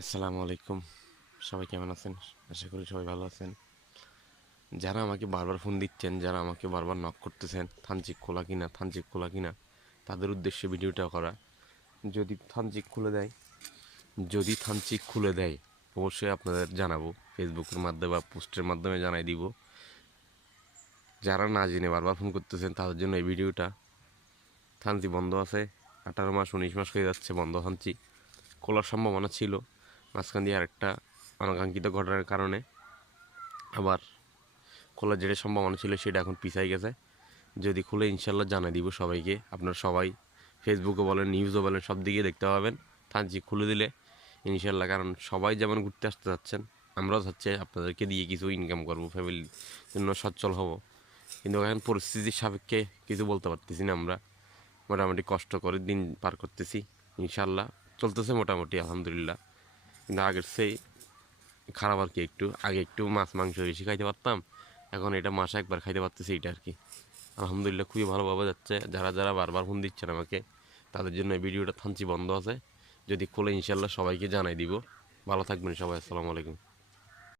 আসসালামু আলাইকুম। সবাই কেমন আছেন? আশা করি সবাই ভালো আছেন। যারা আমাকে বারবার ফোন দিচ্ছেন, যারা আমাকে বারবার নক করতেছেন, থানচিক খোলা কিনা, থানচিক খোলা কিনা, তাদের উদ্দেশ্যে ভিডিওটা করা। যদি থানচিক খুলে দেয়, যদি থানচিক খুলে দেয়, অবশ্যই আপনাদের জানাবো। ফেসবুকের মাধ্যমে বা পোস্টের মাধ্যমে জানাই দিব। যারা না জেনে বারবার ফোন করতেছেন, তাদের জন্য এই ভিডিওটা। থানচি বন্ধ আছে, 18 মাস 19 মাস হয়ে যাচ্ছে বন্ধ থানচি। খোলার সম্ভাবনা ছিল, মাঝখান দিয়ে আরেকটা অনাকাঙ্ক্ষিত ঘটনার কারণে আবার খোলার যেটা সম্ভাবনা ছিল সেটা এখন পিছাই গেছে। যদি খুলে ইনশাল্লাহ জানিয়ে দিব সবাইকে। আপনারা সবাই ফেসবুকে বলেন, নিউজও বলেন, সব দিকে দেখতে পাবেন থানচি খুলে দিলে ইনশাল্লাহ। কারণ সবাই যেমন ঘুরতে আসতে যাচ্ছেন, আমরাও চাচ্ছি আপনাদেরকে দিয়ে কিছু ইনকাম করবো, ফ্যামিলির জন্য সচ্ছল হব। কিন্তু এখন পরিস্থিতির সাপেক্ষে কিছু বলতে পারতেছি না। আমরা মোটামুটি কষ্ট করে দিন পার করতেছি, ইনশাল্লাহ চলতেছে মোটামুটি আলহামদুলিল্লাহ। কিন্তু আগের সেই খারাপ আর কি। একটু আগে একটু মাছ মাংস বেশি খাইতে পারতাম, এখন এটা মাসে একবার খাইতে পারতেছি, এটা আর কি। আলহামদুলিল্লাহ খুবই ভালোভাবে যাচ্ছে। যারা যারা বারবার ফোন দিচ্ছেন আমাকে, তাদের জন্য এই ভিডিওটা থানচি বন্ধ আছে। যদি খোলে ইনশাল্লাহ সবাইকে জানাই দিব। ভালো থাকবেন সবাই। আসসালামু আলাইকুম।